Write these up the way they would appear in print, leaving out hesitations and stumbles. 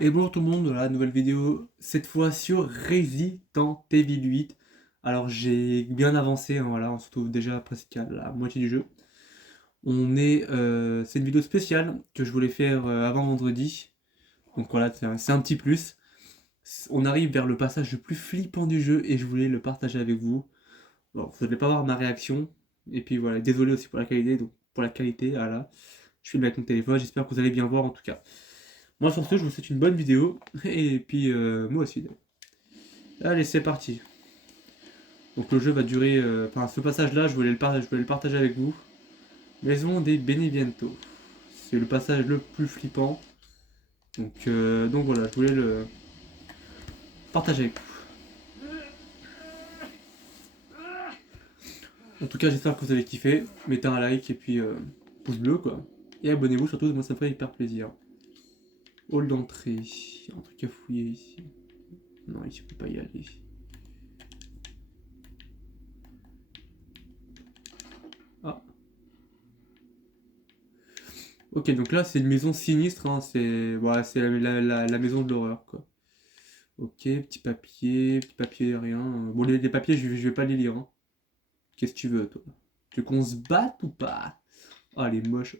Et bonjour tout le monde, voilà, nouvelle vidéo, cette fois sur Resident Evil 8. Alors j'ai bien avancé, hein, voilà, on se trouve déjà presque à la moitié du jeu. C'est une vidéo spéciale que je voulais faire avant vendredi. Donc voilà, c'est un petit plus. On arrive vers le passage le plus flippant du jeu et je voulais le partager avec vous. Bon, vous n'allez pas voir ma réaction. Et puis voilà, désolé aussi pour la qualité, donc pour la qualité, voilà. Je filme avec mon téléphone, j'espère que vous allez bien voir en tout cas. Moi sur ce, je vous souhaite une bonne vidéo. Et puis moi aussi. Allez, c'est parti. Donc le jeu va durer... Enfin, ce passage-là, je voulais le partager avec vous. Maison des Beneviento. C'est le passage le plus flippant. Donc voilà, je voulais le partager avec vous. En tout cas, j'espère que vous avez kiffé. Mettez un like et puis pouce bleu, quoi. Et abonnez-vous surtout, moi ça me ferait hyper plaisir. Hall d'entrée. Un truc à fouiller ici. Non, ici on peut pas y aller. Ah. Ok, donc là c'est une maison sinistre, hein. C'est voilà, c'est la maison de l'horreur, quoi. Ok, petit papier, rien. Bon, les papiers, je vais pas les lire, hein. Qu'est-ce que tu veux, toi? Tu veux qu'on se batte ou pas? Ah, elle est moche.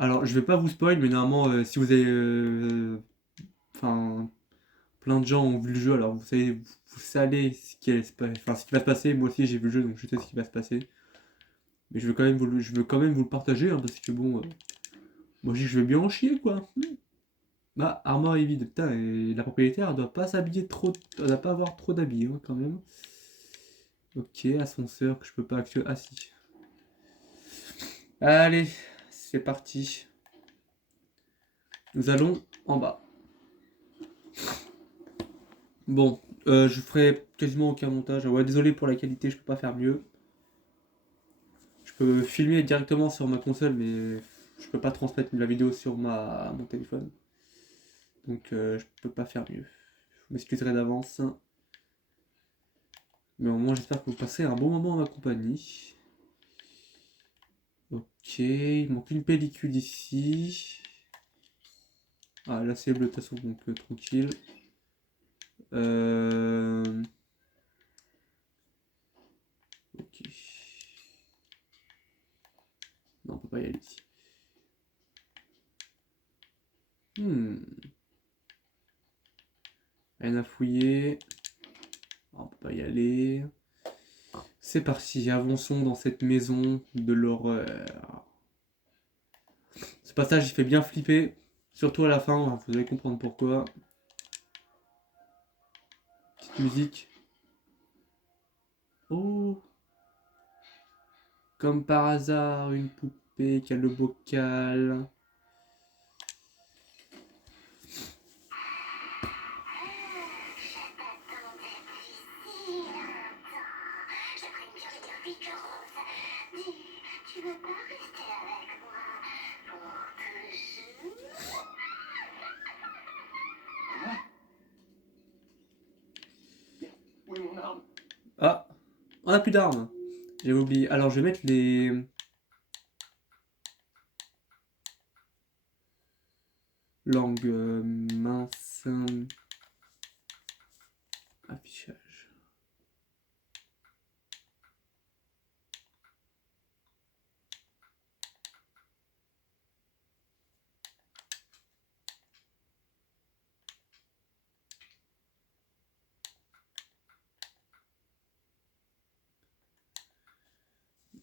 Alors, je vais pas vous spoil, mais normalement, si vous avez... Enfin, plein de gens ont vu le jeu, alors vous savez ce qui va se passer. Moi aussi, j'ai vu le jeu, donc je sais ce qui va se passer. Mais je veux quand même vous le partager, hein, parce que bon... moi, je vais bien en chier, quoi. Bah, armoire est vide, putain, et la propriétaire, elle doit pas s'habiller trop... Elle doit pas avoir trop d'habits, hein, quand même. Ok, ascenseur que je peux pas activer. Ah si. Allez, c'est parti. Nous allons en bas. Bon, je ferai quasiment aucun montage. Ouais, désolé pour la qualité, je peux pas faire mieux. Je peux filmer directement sur ma console, mais je peux pas transmettre la vidéo sur mon téléphone. Donc je peux pas faire mieux. Je m'excuserai d'avance. Mais au moins j'espère que vous passerez un bon moment en ma compagnie. Ok, il manque une pellicule ici. Ah là c'est bleu de toute façon, donc tranquille. Euh... Ok. Non, on peut pas y aller ici. Hmm. Rien à fouiller. On peut pas y aller. C'est parti, avançons dans cette maison de l'horreur. Ce passage, il fait bien flipper. Surtout à la fin, vous allez comprendre pourquoi. Petite musique. Oh, comme par hasard, une poupée qui a le bocal. Tu veux pas rester avec moi pour toujours? Où est mon arme? Ah, on a plus d'armes. J'avais oublié. Alors, je vais mettre les... langues minces. Affichage.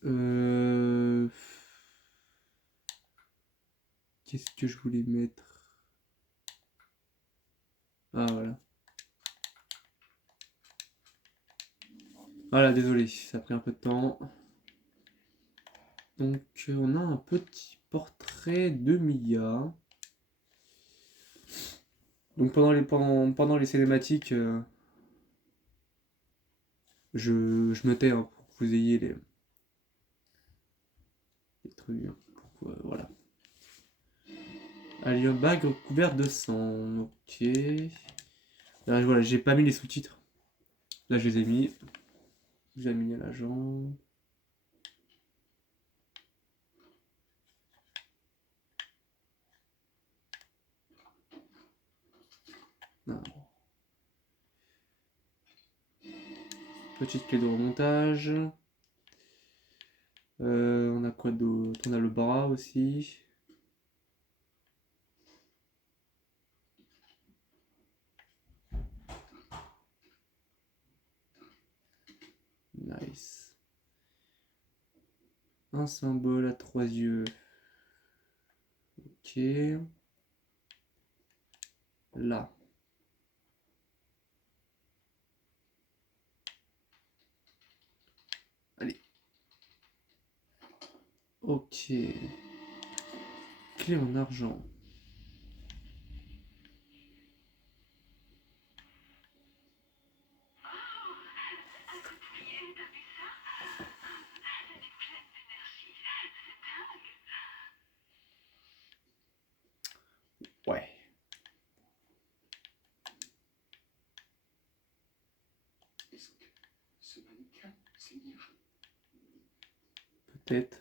Euh... Qu'est-ce que je voulais mettre? Ah, voilà. Voilà, désolé, ça a pris un peu de temps. Donc, on a un petit portrait de Mia. Donc, pendant les cinématiques, je me tais, hein, pour que vous ayez les trucs. Hein, voilà. Allez, une bague recouverte de sang. Ok. Là, voilà, j'ai pas mis les sous-titres. Là, je les ai mis. Examiner l'agent. Non. Petite clé de remontage. On a quoi d'autre? On a le bras aussi. Nice. Un symbole à 3 yeux. Ok. Là. Allez. Ok. Clé en argent. Un coup de pied, t'as vu ça? Elle est pleine d'énergie. C'est dingue. Ouais. Est-ce que ce mannequin, c'est Mira? Peut-être.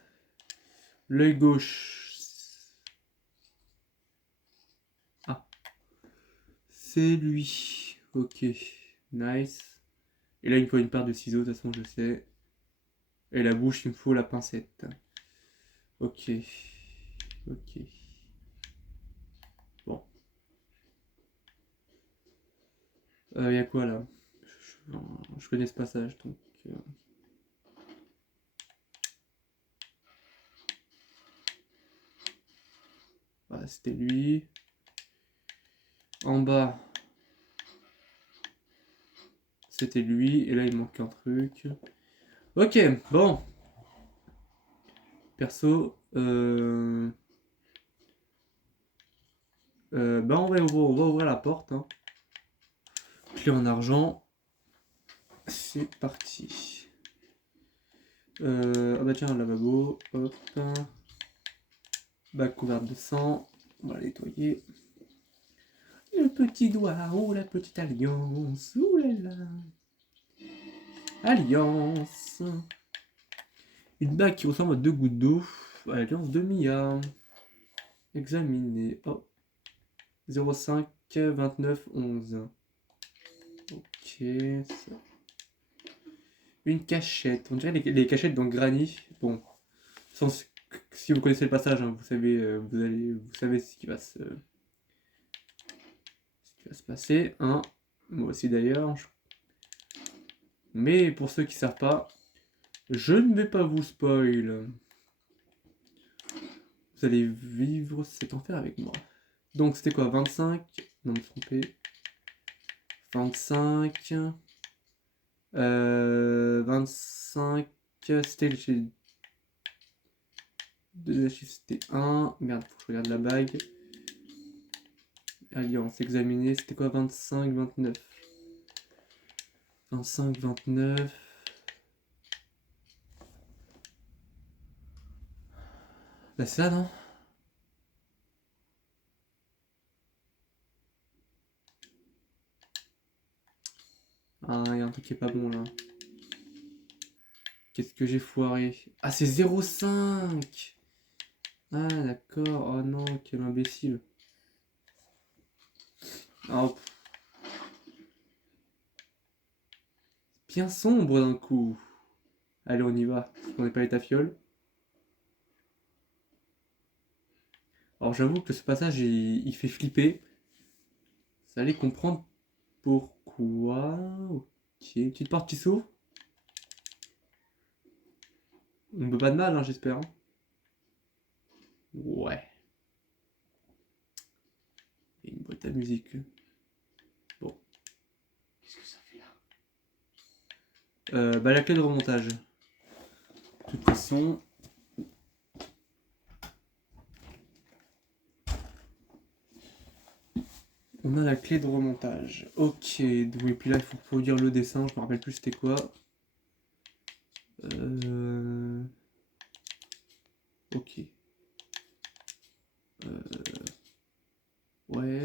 L'œil gauche. Ah. C'est lui. Ok. Nice. Et là, il me faut une paire de ciseaux, de toute façon, je sais. Et la bouche, il me faut la pincette. Ok. Ok. Bon. Y a quoi là? Je connais ce passage, donc... Voilà, c'était lui. En bas, c'était lui. Et là, il manque un truc. Ok, bon. Perso, bah on va ouvrir la porte. Hein. Clé en argent. C'est parti. Ah bah tiens, un lavabo. Hop. Bac couverte de sang. On va la nettoyer. Le petit doigt, oh la petite alliance. Ouh là là. Alliance. Une bague qui ressemble à 2 gouttes d'eau. Alliance de Mia. Examiner. Oh. 05 29 11. Ok. Ça. Une cachette. On dirait les cachettes dans Granny. Bon. Si vous connaissez le passage, hein, vous savez, vous savez ce qui va se passer. Hein. Moi aussi d'ailleurs. Mais pour ceux qui ne savent pas, je ne vais pas vous spoil. Vous allez vivre cet enfer avec moi. Donc c'était quoi? 25? Non, me tromper. 25. 25. C'était les deux chiffres, c'était 1. Merde, faut que je regarde la bague. Alliance examinée, c'était quoi? 25, 29. 25, 29. Là, c'est ça, non? Ah, il y a un truc qui est pas bon là. Qu'est-ce que j'ai foiré? Ah, c'est 0,5. Ah, d'accord. Oh non, quel imbécile. Oh, bien sombre d'un coup. Allez, on y va. On n'est pas les tafioles. Alors, j'avoue que ce passage, il fait flipper. Vous allez comprendre pourquoi. Ok, une petite porte qui s'ouvre. On ne peut pas de mal, hein, j'espère. Hein. Ouais. Et une boîte à musique. Bon. Qu'est-ce que ça fait là? Bah, la clé de remontage. De toute façon. On a la clé de remontage. Ok. Et puis là, il faut produire le dessin. Je me rappelle plus c'était quoi. Ok. Ouais.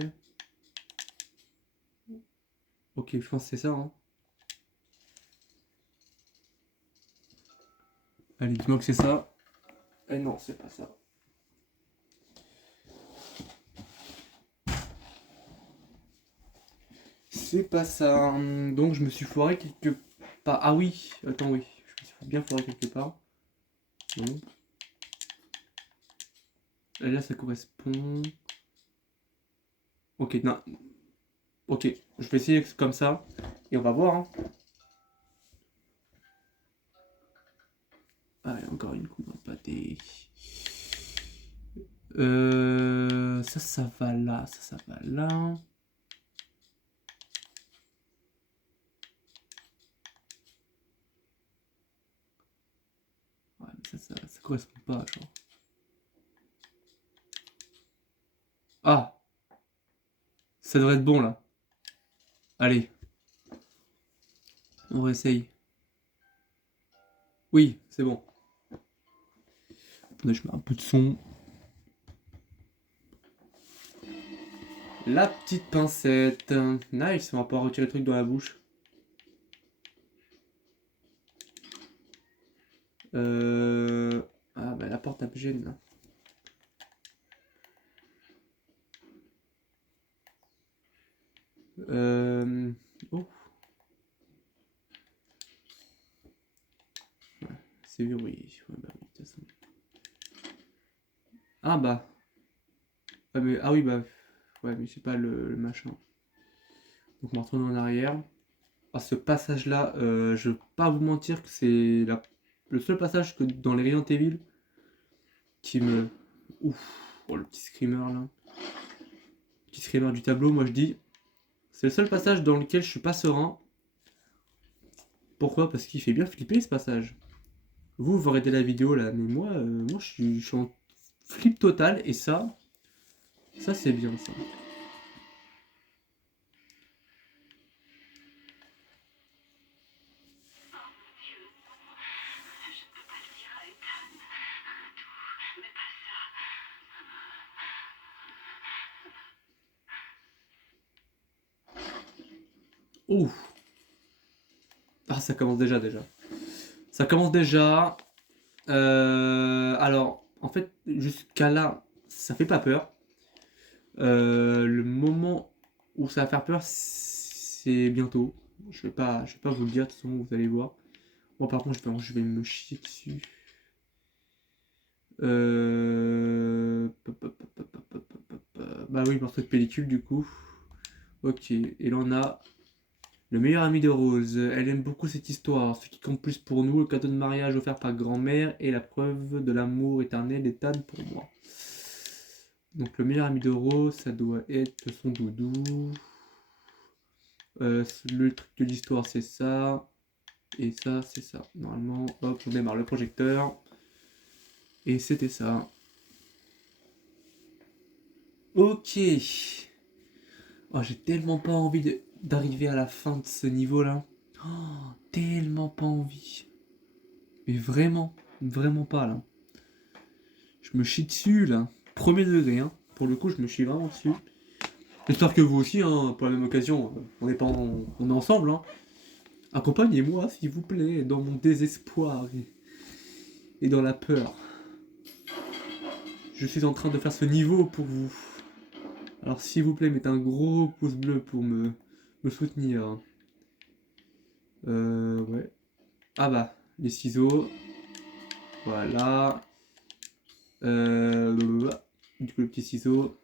Ok, je pense que c'est ça. Hein. Allez, dis-moi que c'est ça. Eh non, c'est pas ça. c'est pas ça. Donc je me suis foiré quelque part. Ah oui, attends, oui. Je me suis bien foiré quelque part. Non. Et là, ça correspond. Ok, non. Ok, je vais essayer comme ça. Et on va voir. Hein. Allez, encore une coupe dans le pâté. Ça va là. Ça va là. Ouais, mais ça correspond pas, genre. Ah! Ça devrait être bon, là. Allez, on réessaye. Oui, c'est bon. Attendez, je mets un peu de son. La petite pincette. Nice, on va pouvoir retirer le truc dans la bouche. Ah bah la porte elle me gêne là. Euh... Oh, c'est verrouillé. Ouais, bah oui, de toute façon. Ah bah. Ah, mais... ah oui bah. Ouais mais c'est pas le machin. Donc on va retourner en arrière. Ah, ce passage là, je veux pas vous mentir que c'est le seul passage que dans les Resident Evil qui me... Ouf, oh, le petit screamer là. Le petit screamer du tableau, moi je dis. C'est le seul passage dans lequel je suis pas serein. Pourquoi? Parce qu'il fait bien flipper ce passage. Vous arrêtez la vidéo là, mais moi je suis en flip total et ça c'est bien ça. Oh mon Dieu, non. Je ne peux pas le dire à Ethan. Tout, mais pas ça. Ouh, ah ça commence déjà. Ça commence déjà. Alors, en fait, jusqu'à là, ça fait pas peur. Le moment où ça va faire peur, c'est bientôt. Je vais pas vous le dire, de toute façon, vous allez voir. Moi, par contre, je vais me chier dessus. Bah oui, morceau de pellicule, du coup. Ok, et là, on a le meilleur ami de Rose. Elle aime beaucoup cette histoire. Ce qui compte plus pour nous, le cadeau de mariage offert par grand-mère et la preuve de l'amour éternel d'Ethan pour moi. Donc le meilleur ami de Rose, ça doit être son doudou. Le truc de l'histoire, c'est ça. Et ça, c'est ça. Normalement, hop, on démarre le projecteur. Et c'était ça. Ok. Oh, j'ai tellement pas envie d'arriver à la fin de ce niveau-là. Oh, tellement pas envie. Mais vraiment pas là. Je me chie dessus là. Premier degré, hein. Pour le coup, je me chie vraiment dessus. J'espère que vous aussi, hein, pour la même occasion, on est ensemble, hein. Accompagnez-moi, s'il vous plaît, dans mon désespoir et dans la peur. Je suis en train de faire ce niveau pour vous. Alors, s'il vous plaît, mettez un gros pouce bleu pour me soutenir. Ouais. Ah bah, les ciseaux. Voilà. Du coup, le petit ciseau.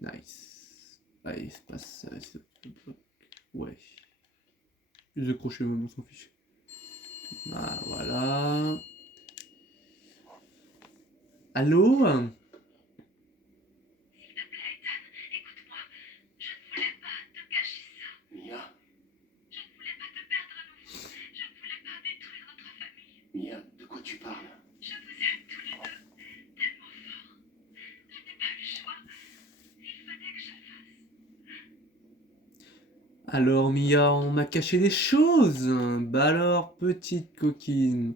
Nice. Allez, c'est pas ça. Ouais. Le crochet, on s'en fiche. Ah, voilà. Allô? S'il te plaît, Ethan, écoute-moi. Je ne voulais pas te cacher ça. Mia, Je ne voulais pas te perdre à nouveau. Je ne voulais pas détruire notre famille. Mia, de quoi tu parles? Je vous aime tous les deux, tellement fort. Je n'ai pas eu le choix. Il fallait que je le fasse. Alors, Mia, on m'a caché des choses. Bah alors, petite coquine.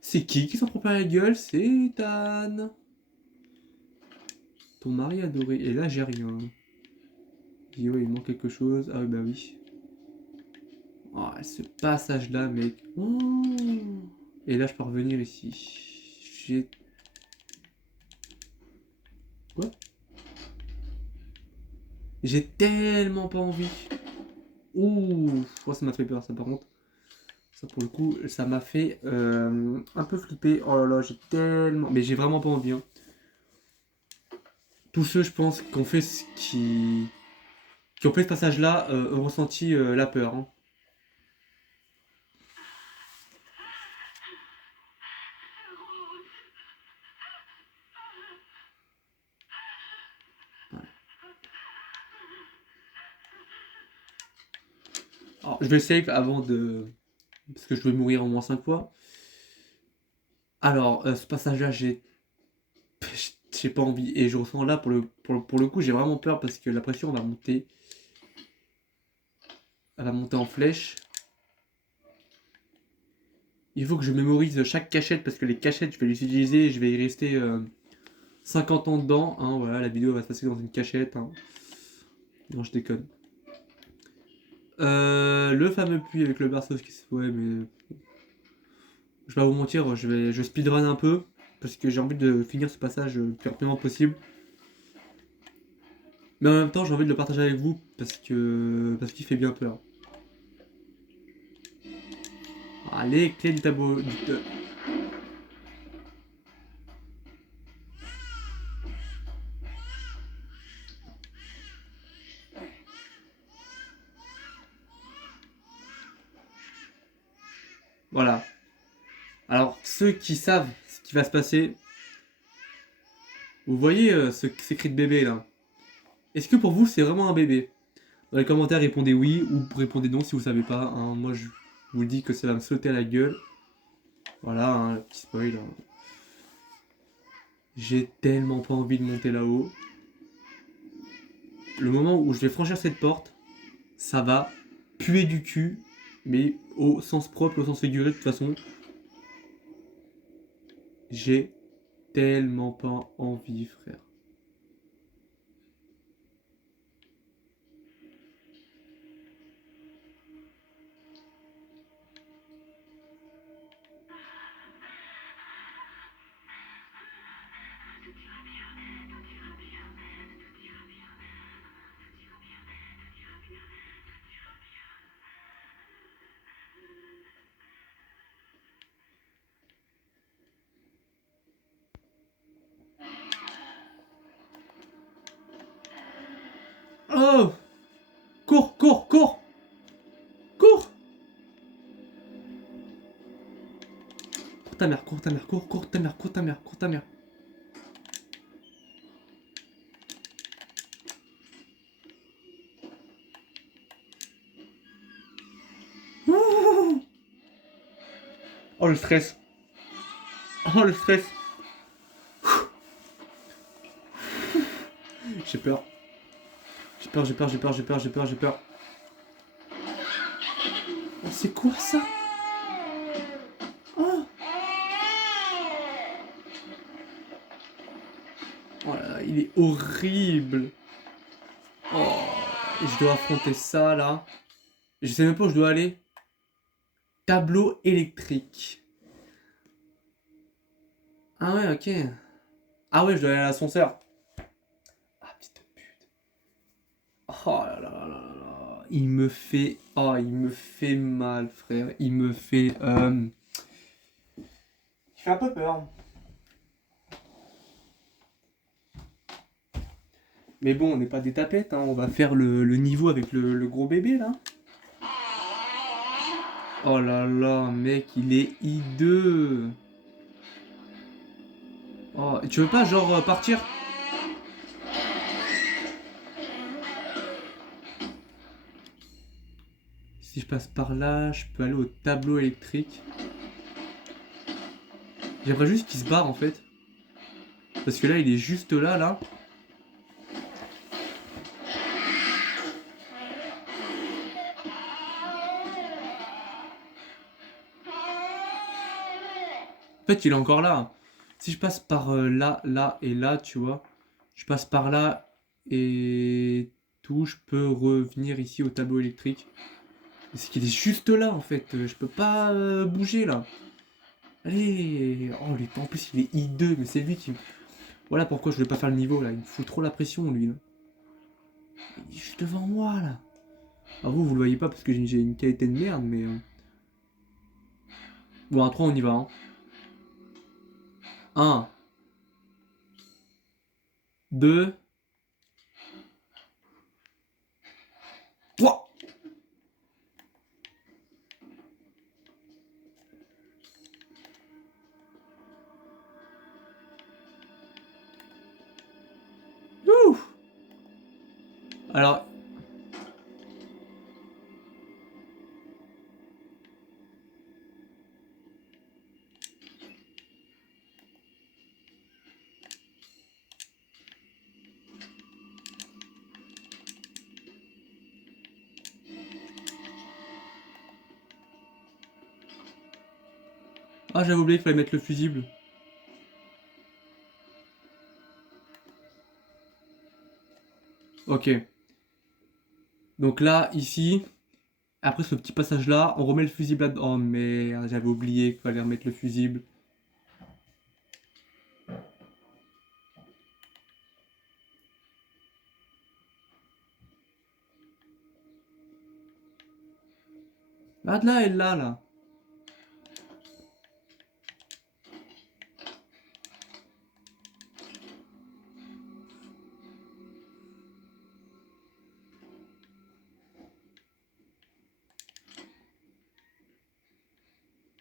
C'est qui s'en prend plein la gueule? C'est Ethan. Ton mari adoré. Et là, j'ai rien. Yo, il manque quelque chose. Ah oui, bah oui. Oh, ce passage-là, mec. Oh. Et là, je peux revenir ici. J'ai... Quoi? J'ai tellement pas envie. Ouh, oh, ça m'a fait peur ça par contre. Ça pour le coup, ça m'a fait un peu flipper. Oh là là, j'ai tellement... Mais j'ai vraiment pas envie. Hein. Tous ceux, je pense, qui ont fait ce passage-là ont ressenti la peur. Hein. Alors, je vais save avant de... Parce que je vais mourir au moins 5 fois. Alors, ce passage-là, j'ai pas envie. Et je ressens là, pour le coup, j'ai vraiment peur parce que la pression va monter. Elle va monter en flèche. Il faut que je mémorise chaque cachette parce que les cachettes, je vais les utiliser. Je vais y rester 50 ans dedans. Hein, voilà, la vidéo va se passer dans une cachette. Hein. Non, je déconne. Le fameux puits avec le berceau. Ouais, mais... Je vais pas vous mentir, je speedrun un peu. Parce que j'ai envie de finir ce passage le plus rapidement possible. Mais en même temps, j'ai envie de le partager avec vous parce qu'il fait bien peur. Allez, clé du tableau. Voilà. Alors, ceux qui savent ce qui va se passer, vous voyez ces cris de bébé là. Est-ce que pour vous c'est vraiment un bébé? Dans les commentaires, répondez oui ou répondez non si vous savez pas. Hein. Moi, je vous dis que ça va me sauter à la gueule. Voilà, hein, petit spoil. Hein. J'ai tellement pas envie de monter là-haut. Le moment où je vais franchir cette porte, ça va puer du cul, mais au sens propre, au sens figuré de toute façon. J'ai tellement pas envie, frère. Oh! Cours, cours, cours! Cours! Cours ta mère, cours ta mère, cours ta mère, cours ta mère, cours ta mère. Oh le stress. Oh le stress. J'ai peur. J'ai peur, j'ai peur, j'ai peur, j'ai peur, j'ai peur, j'ai peur. Oh, c'est quoi ça? Oh! Oh là là, il est horrible. Oh, et je dois affronter ça là. Je sais même pas où je dois aller. Tableau électrique. Ah ouais, ok. Ah ouais, je dois aller à l'ascenseur. Ah, petite pute. Oh là là là là là. Il me fait... Oh, il me fait mal, frère. Il me fait... Il fait un peu peur. Mais bon, on n'est pas des tapettes, hein. On va faire le niveau avec le gros bébé, là. Oh là là, mec, il est hideux. Oh, tu veux pas, genre, partir? Si je passe par là, je peux aller au tableau électrique. J'aimerais juste qu'il se barre, en fait. Parce que là, il est juste là, là. En fait, il est encore là. Si je passe par là, là et là, tu vois. Je passe par là et tout. Je peux revenir ici au tableau électrique. C'est qu'il est juste là, en fait. Je peux pas bouger, là. Allez. Oh, en plus, il est hideux. Mais c'est lui qui... Voilà pourquoi je voulais pas faire le niveau, là. Il me fout trop la pression, lui. Là. Il est juste devant moi là. Ah, vous le voyez pas parce que j'ai une qualité de merde, mais. Bon, à 3, on y va. Hein. 1, 2, 3. Ouh. Alors. Ah, j'avais oublié qu'il fallait mettre le fusible. Ok. Donc là, ici, après ce petit passage là, on remet le fusible là-dedans. Oh merde, j'avais oublié qu'il fallait remettre le fusible. Ah, de là, elle là.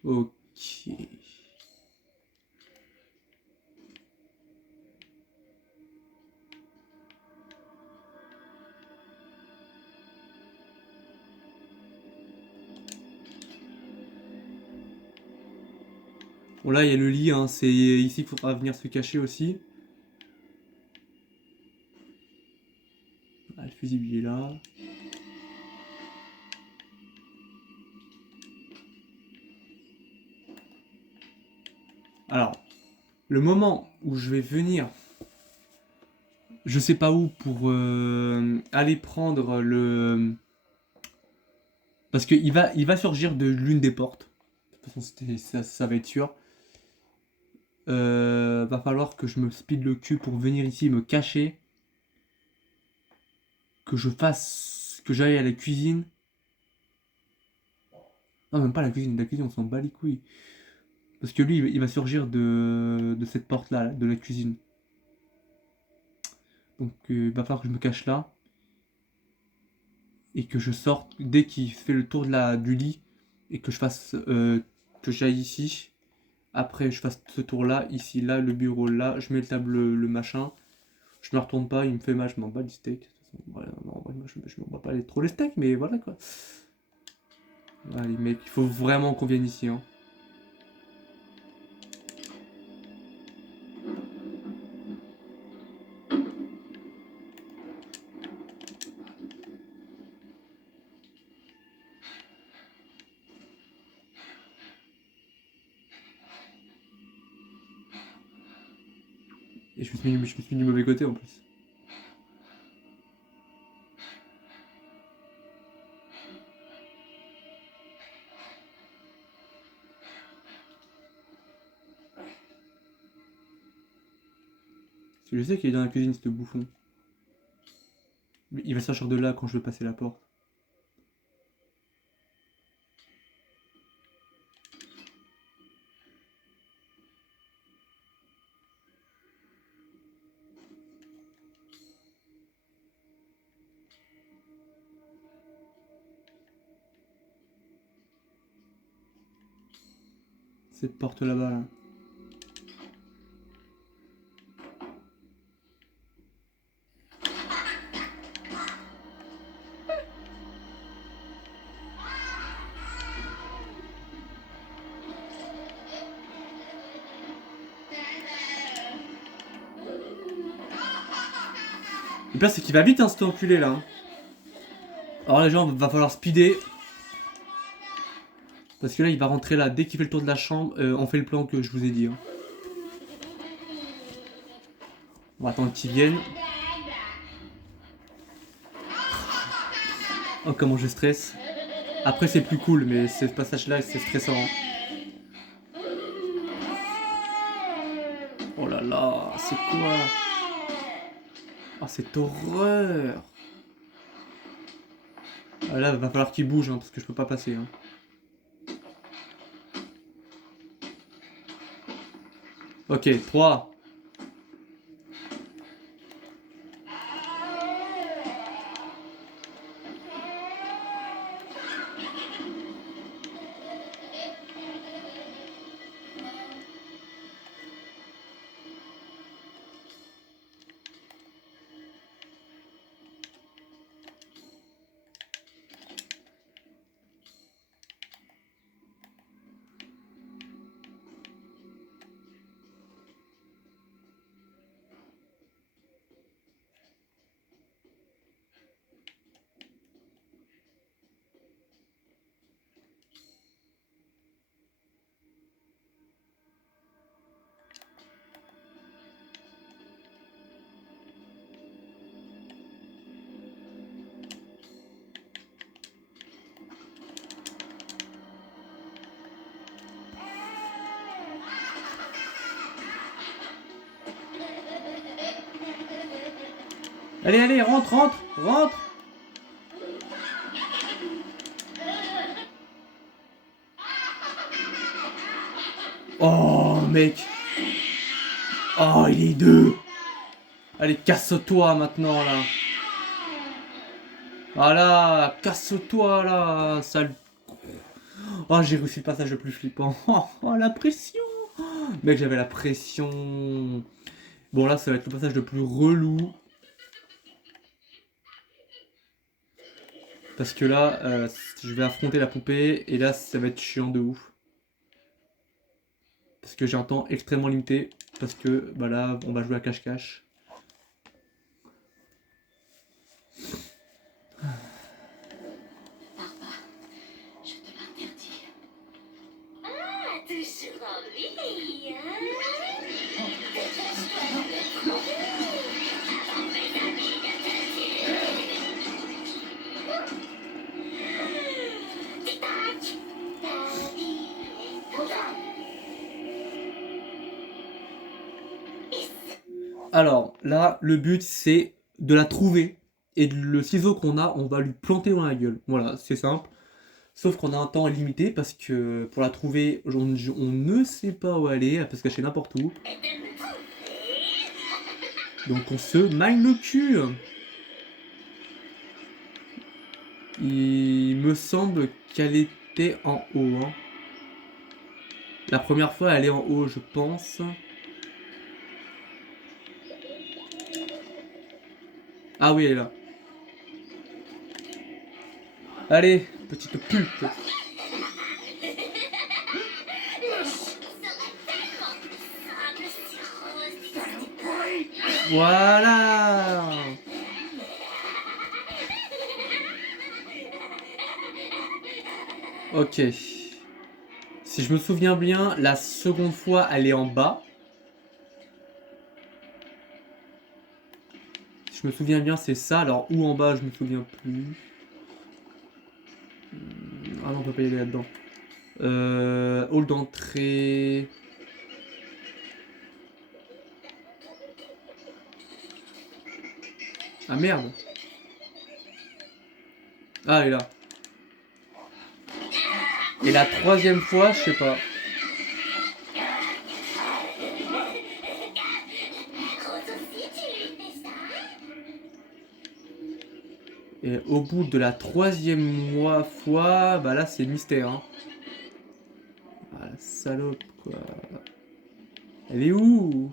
Ok. Bon là, il y a le lit, hein. C'est ici qu'il faudra venir se cacher aussi. Ah, le fusible il est là. Alors, le moment où je vais venir, je sais pas où, pour aller prendre le... Parce qu'il va surgir de l'une des portes. De toute façon, ça va être sûr. Va falloir que je me speed le cul pour venir ici me cacher. Que je fasse... Que j'aille à la cuisine. Non, même pas la cuisine. La cuisine, on s'en bat les couilles. Parce que lui, il va surgir de cette porte-là, de la cuisine. Donc, il va falloir que je me cache là. Et que je sorte dès qu'il fait le tour du lit. Et que je fasse... que j'aille ici. Après, je fasse ce tour-là, ici, là, le bureau, là. Je mets le tableau, le machin. Je me retourne pas, il me fait mal, je m'en bats du steak. Voilà, non, moi, je m'en bats pas trop les steaks, mais voilà quoi. Allez, mec, il faut vraiment qu'on vienne ici. Hein. Et je me suis mis du mauvais côté en plus. Parce que je sais qu'il est dans la cuisine, ce bouffon. Il va sortir de là quand je vais passer la porte. Cette porte là-bas, là. Le pire, c'est qu'il va vite, hein, cet enculé là. Hein. Alors, les gens, va falloir speeder. Parce que là, il va rentrer là. Dès qu'il fait le tour de la chambre, on fait le plan que je vous ai dit. Hein. On va attendre qu'il vienne. Oh, comment je stresse. Après, c'est plus cool, mais ce passage-là, c'est stressant. Hein. Oh là là, c'est quoi? Oh, cette horreur! Ah, là, va falloir qu'il bouge, hein, parce que je peux pas passer. Hein. Ok, 3. Allez, allez, rentre, rentre, rentre. Oh, mec. Oh, il est deux. Allez, casse-toi maintenant, là. Voilà, casse-toi, là, sale. Oh, j'ai réussi le passage le plus flippant. Oh, la pression. Mec, j'avais la pression. Bon, là, ça va être le passage le plus relou. Parce que là, je vais affronter la poupée. Et là, ça va être chiant de ouf. Parce que j'ai un temps extrêmement limité. Parce que bah là, on va jouer à cache-cache. Papa, je te l'interdis. Ah, toujours en vie, hein? Dépêche-toi de me trouver avant mes amis de te tuer. Tic-tac, ta vie est courte. Alors, là, le but, c'est de la trouver. Et le ciseau qu'on a, on va lui planter dans la gueule. Voilà, c'est simple. Sauf qu'on a un temps limité parce que pour la trouver, on ne sait pas où aller. Elle peut se cacher n'importe où. Et de me trouver. Donc on se mine le cul. Il me semble qu'elle était en haut. Hein. La première fois, elle est en haut, je pense. Ah oui, elle est là. Allez, petite pulpe. Le serait tellement plus simple si Rose n'existait pas. Voilà. Ok. Si je me souviens bien, la seconde fois, elle est en bas. Si je me souviens bien, c'est ça. Alors, où en bas, je me souviens plus. Ah non, on peut pas y aller là-dedans. Hall d'entrée. Ah merde. Ah, elle est là. Et la troisième fois, je sais pas. Rose aussi, tu lui fais ça? Et au bout de la troisième fois, bah là, c'est mystère. Hein. Ah, la salope, quoi. Elle est où?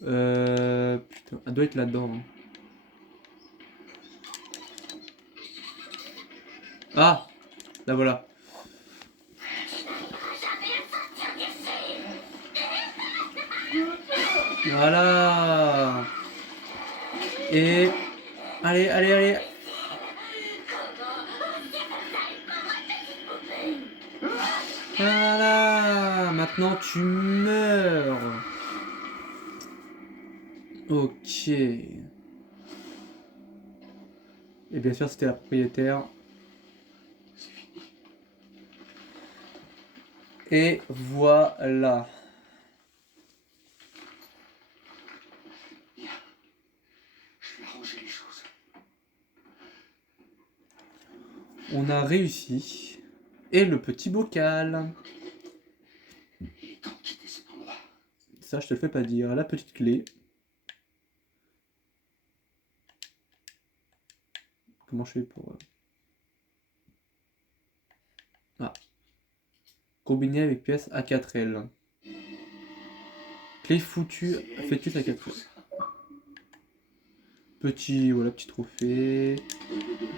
Putain, elle doit être là-dedans. Hein. Ah! Là, voilà. Voilà! Et... Allez, allez, allez! Voilà! Maintenant, tu meurs! Ok. Et bien sûr, c'était la propriétaire. Et voilà. Je vais arranger les choses. On a réussi. Et le petit bocal. Et quand quitter cet endroit? Ça, je te le fais pas dire. La petite clé. Comment je fais pour... Ah. Combiné avec pièce A4L. Clé foutue, fœtus A4L. Petit, voilà, petit trophée.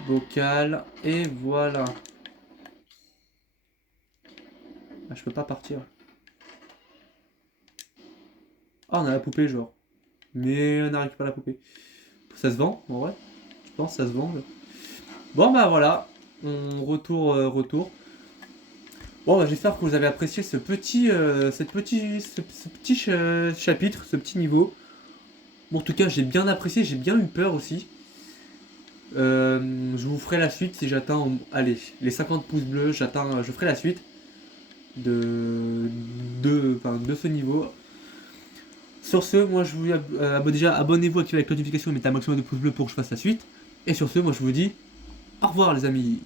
Bocal. Et voilà. Ah, je peux pas partir. Ah, on a la poupée, genre. Mais on a récupéré la poupée. Ça se vend, en vrai? Je pense que ça se vend, là. Bon, bah voilà. On retour. Bon, bah, j'espère que vous avez apprécié ce petit chapitre, ce petit niveau. Bon, en tout cas, j'ai bien apprécié, j'ai bien eu peur aussi. Je vous ferai la suite si j'atteins, allez, les 50 pouces bleus, je ferai la suite de ce niveau. Sur ce, moi je vous déjà abonnez-vous, activez la notification et mettez un maximum de pouces bleus pour que je fasse la suite. Et sur ce, moi je vous dis au revoir les amis.